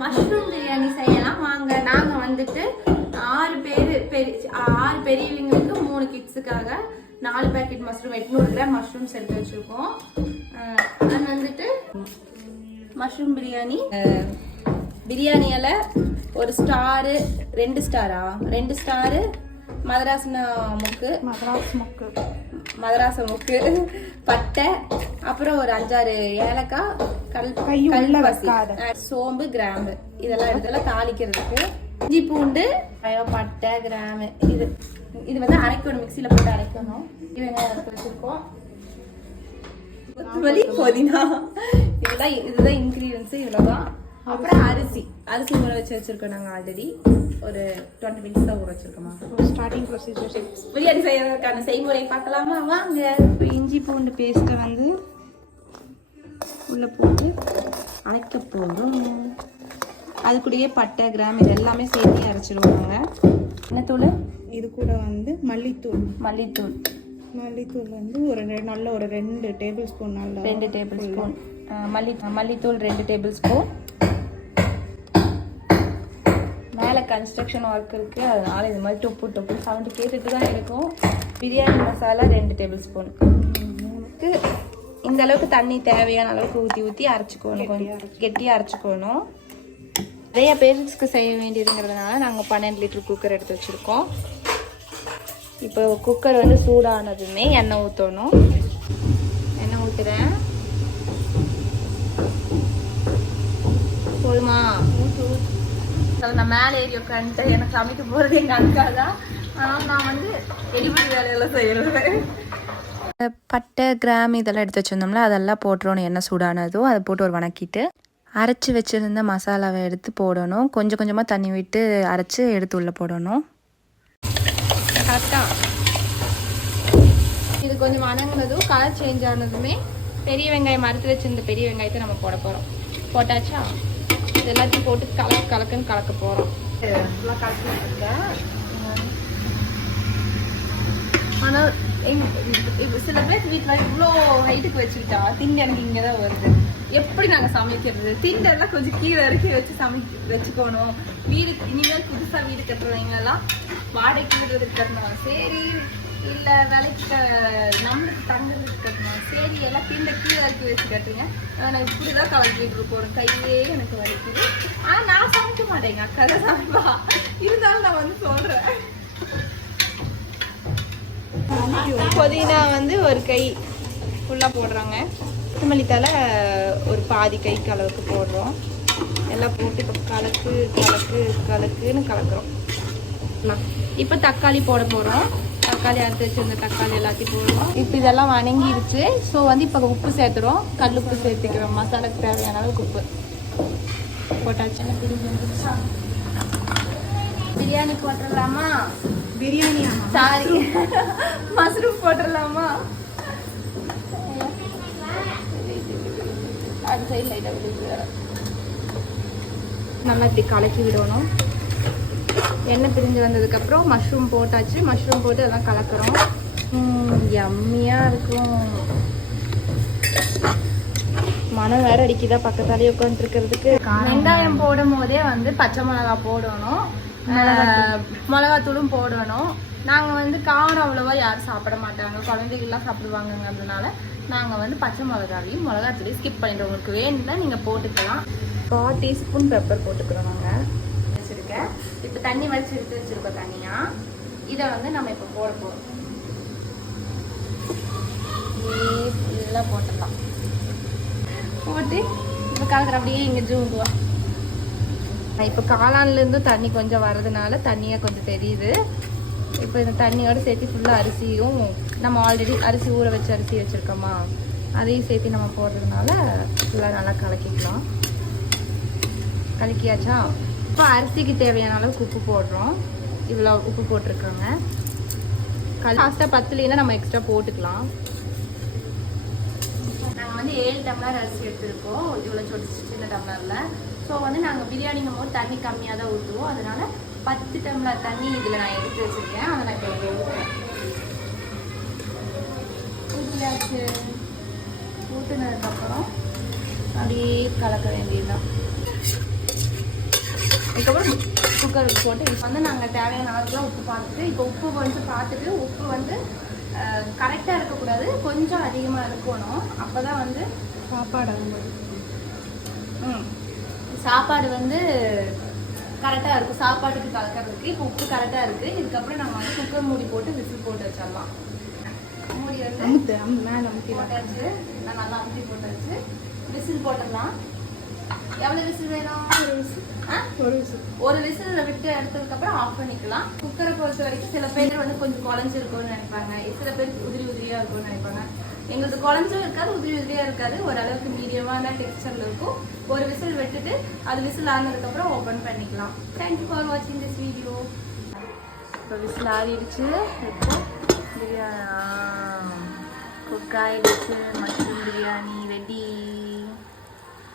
Mushroom biryani செய்யலாம் வாங்க. நாங்க வந்துட்டு 6 பெரியவங்களுக்கு 3 கிட்ஸுக்காக 4 பேக்கெட் மஷ்ரூம் 800 கிராம் மஷ்ரூம்ஸ் எடுத்து வச்சிருக்கோம். அது வந்துட்டு மஷ்ரூம் பிரியாணியில ஒரு ஸ்டாரு 2 ஸ்டாரா 2 ஸ்டாரு மதராச முக்கு பட்டை, அப்புறம் ஒரு 5-6 ஏலக்காய், சோம்பு, கிராம்பு இதெல்லாம் தாளிக்கிறதுக்கு. இஞ்சி பூண்டு பட்டை கிராம்பு இது வந்து அரைக்கணும், மிக்சியில போட்டு அரைக்கணும். வெங்காயம் வச்சிருக்கோம், கொத்தமல்லி, புதினா, இதுதான் இன்கிரீடியன்ஸ். இவ்வளவுதான். அப்புறம் அரிசி ஊற வச்சிருக்கோம். நாங்கள் ஆல்ரெடி ஒரு 20 மினிட்ஸ் தான் ஊற வச்சிருக்கோமா. ஸ்டார்டிங் ப்ரொசீஜர் பிரியாணி செய்யறதுக்கான செய்முறை பார்க்கலாமா வாங்க. இஞ்சி பூண்டு பேஸ்ட்டை வந்து உள்ள போட்டு அரைக்க போகிறோம். அது கூடயே பட்டை கிராம் இது எல்லாமே சேர்த்து அரைச்சிடுவாங்க. என்ன தூள்? இது கூட வந்து மல்லித்தூள் வந்து நல்ல ஒரு 2 டேபிள் ஸ்பூன். 2 டேபிள் ஸ்பூன் மல்லித்தூள் 2 டேபிள் ஸ்பூன். மேலே கன்ஸ்ட்ரக்ஷன் ஒர்க் இருக்குது, அதனால இது மாதிரி டொப்பு சவுண்டு கேட்டுட்டு தான் இருக்கும். Biryani masala 2 table spoon. இந்த அளவுக்கு தண்ணி தேவையான அளவுக்கு ஊற்றி அரைச்சிக்கணும். கொஞ்சம் கெட்டியாக அரைச்சிக்கணும். நிறைய பேருக்கு செய்ய வேண்டியதுங்கிறதுனால நாங்கள் 12 லிட்டர் குக்கர் எடுத்து வச்சுருக்கோம். இப்போ குக்கர் வந்து சூடானதுமே எண்ணெய் ஊற்றணும். எண்ணெய் ஊற்றுறேன். போதுமா? நான் மேலே ஏறி உட்காந்துட்டு எனக்கு சமைக்க போகிறது எங்கள் அக்கா தான். ஆனால் நான் வந்து எரிபடி வேலையெல்லாம் செய்கிறது. பட்டை கிராம் இதெல்லாம் எடுத்து வச்சுருந்தோம்ல, அதெல்லாம் போட்டுறணும். எண்ணெய் சூடானதும் அதை போட்டு ஒரு வணக்கிட்டு அரைச்சி வச்சுருந்த மசாலாவை எடுத்து போடணும். கொஞ்சம் கொஞ்சமாக தண்ணி விட்டு அரைச்சி எடுத்து உள்ளே போடணும். கரெக்டாக இது கொஞ்சம் வணங்கினதும் கலர் சேஞ்ச் ஆனதுமே பெரிய வெங்காயம் அறுத்து வச்சிருந்த பெரிய வெங்காயத்தை நம்ம போட போகிறோம். போட்டாச்சா? இது எல்லாத்தையும் போட்டு கலக்குன்னு கலக்க போகிறோம். ஆனால் சில பேர் வீட்டில் இவ்வளோ ஹைட்டுக்கு வச்சுக்கிட்டா திண்டு எனக்கு இங்கே தான் வருது. எப்படி நாங்கள் சமைக்கிறது? திண்டெல்லாம் கொஞ்சம் கீழே இறக்கி வச்சுக்கணும். வீடு இனிமேல் புதுசாக வீடு கட்டுறவங்கெல்லாம் வாடகைக்கு விடுறதுக்கு கட்டணும் சரி, இல்லை விலைக்கு நம்மளுக்கு தங்குறதுக்கு கட்டணும் சரி, எல்லாம் திண்டை கீழே இறக்கி வச்சு கட்டுங்க. நான் இப்படி தான் கலக்கிட்டு இருக்கோம். கையே எனக்கு வலிக்குது. ஆனால் நான் சமைக்க மாட்டேங்க, அக்கா தான் சமைப்பா. இருந்தாலும் நான் வந்து சொல்கிறேன். புதினா வந்து ஒரு கை ஃபுல்லாக போடுறாங்க. கொத்தமல்லி தழை ஒரு பாதி கைக்கு அளவுக்கு போடுறோம். எல்லாம் போட்டு இப்போ கலக்குன்னு கலக்குறோம். இப்போ தக்காளி போட போகிறோம். தக்காளி அறுத்து வச்சுருந்த தக்காளி எல்லாத்தையும் போடுறோம். இப்போ இதெல்லாம் வணங்கிடுச்சு. ஸோ வந்து இப்போ உப்பு சேர்த்துறோம். கல் உப்பு சேர்த்துக்கிறோம். மசாலாக்கு தேவையான அளவுக்கு உப்பு போட்டாச்சு. பிரியாணி போட்டுடலாமா? பிரியாணி சாரி மஷ்ரூம் போட்டுடலாமா? அது சைடு லைட்டாக நல்லா இப்படி கலக்கி விடணும். எண்ணெய் பிரிஞ்சு வந்ததுக்கப்புறம் மஷ்ரூம் போட்டாச்சு. மஷ்ரூம் போட்டு எல்லாம் கலக்கிறோம். யம்மியாக இருக்கும். மனம் வேற அடிக்குதா பக்கத்தாலேயே உட்காந்துருக்கிறதுக்கு. வெங்காயம் போடும் போதே வந்து பச்சை மிளகா போடணும், மிளகாத்தூளும் போடணும். நாங்கள் வந்து காரம் அவ்வளோவா யாரும் சாப்பிட மாட்டாங்க, குழந்தைகள்லாம் சாப்பிடுவாங்கங்கிறதுனால நாங்கள் வந்து பச்சை மிளகாவையும் மிளகாத்தூளையும் ஸ்கிப் பண்ணிடுறோம். உங்களுக்கு வேணும்னா நீங்கள் போட்டுக்கலாம். 4 டீஸ்பூன் பெப்பர் போட்டுக்கிறோம். நாங்கள் வச்சுருக்கேன். இப்போ தண்ணி வச்சு எடுத்து வச்சுருக்கோம் தனியாக. இதை வந்து நம்ம இப்போ போட போகிறோம். ஃபுல்லாக போட்டுடலாம். போட்டு இப்போ கலக்கிற அப்படியே இங்கே ஜூங்குவா. இப்போ காளான்லேருந்து தண்ணி கொஞ்சம் வர்றதுனால தண்ணியாக கொஞ்சம் தெரியுது. இப்போ இந்த தண்ணியோடு சேர்த்து ஃபுல்லாக அரிசியும் நம்ம ஆல்ரெடி அரிசி ஊற வச்சு அரிசி வச்சுருக்கோமா, அதையும் சேர்த்து நம்ம போடுறதுனால ஃபுல்லாக நல்லா கலக்கிக்கலாம். கலக்கியாச்சா? இப்போ அரிசிக்கு தேவையான அளவுக்கு உப்பு போடுறோம். இவ்வளோ உப்பு போட்டிருக்காங்க. லாஸ்ட்டாக 10 நம்ம எக்ஸ்ட்ரா போட்டுக்கலாம். நாங்கள் வந்து 7 டம்ளர் அரிசி எடுத்துருக்கோம் இவ்வளோ சின்ன டம்ளரில். ஸோ வந்து நாங்கள் பிரியாணிங்கும் போது தண்ணி கம்மியாக தான் ஊற்றுவோம். அதனால 10 டம்ளர் தண்ணி இதில் நான் எடுத்து வச்சுருக்கேன். அதை நான் இப்போ ஊற்றியாச்சு. ஊற்றுனதுக்கப்புறம் அப்படியே கலக்க வேண்டியதுதான். அதுக்கப்புறம் குக்கருக்கு போட்டு இப்போ வந்து நாங்கள் தேவையான அளவுக்குலாம் உப்பு பார்த்துட்டு, இப்போ உப்பு வந்து பார்த்துட்டு உப்பு வந்து கரெக்டாக இருக்கக்கூடாது, கொஞ்சம் அதிகமாக இருக்கணும். அப்போ தான் வந்து சாப்பாடு ஆகும்போது சாப்பாடு வந்து கரெக்டாக இருக்கும். சாப்பாட்டுக்கு கலக்கிறதுக்கு இப்போ உப்பு கரெக்டாக இருக்குது. இதுக்கப்புறம் நம்ம வந்து குக்கர் மூடி போட்டு விசில் போட்டு வச்சிடலாம். மூடி வந்து மேலே அமுத்தி போட்டாச்சு. நான் நல்லா அமுத்தி போட்டாச்சு. விசில் போட்டுடலாம். எவ்வளோ விசில் வேணும்? ஒரு விசில் விட்டு எடுத்ததுக்கப்புறம் ஆஃப் பண்ணிக்கலாம். குக்கரை பொறுத்த வரைக்கும் சில பேர் வந்து கொஞ்சம் குழஞ்சிருக்கும்னு நினைப்பாங்க, சில பேர் உதிரி உதிரியாக இருக்கும்னு நினைப்பாங்க. எங்களுக்கு குழஞ்சும் இருக்காது, உதிரி உதிரியாக இருக்காது, ஓரளவுக்கு மீடியமான டெக்ஸ்டரில் இருக்கும். ஒரு விசில் விட்டுட்டு அது விசில் ஆனதுக்கப்புறம் ஓப்பன் பண்ணிக்கலாம். தேங்க்யூ ஃபார் வாட்சிங் திஸ் வீடியோ. இப்போ விசில் ஆறிடுச்சு. இப்போ பிரியாணி குக் ஆயிடுச்சு. Mushroom biryani ready.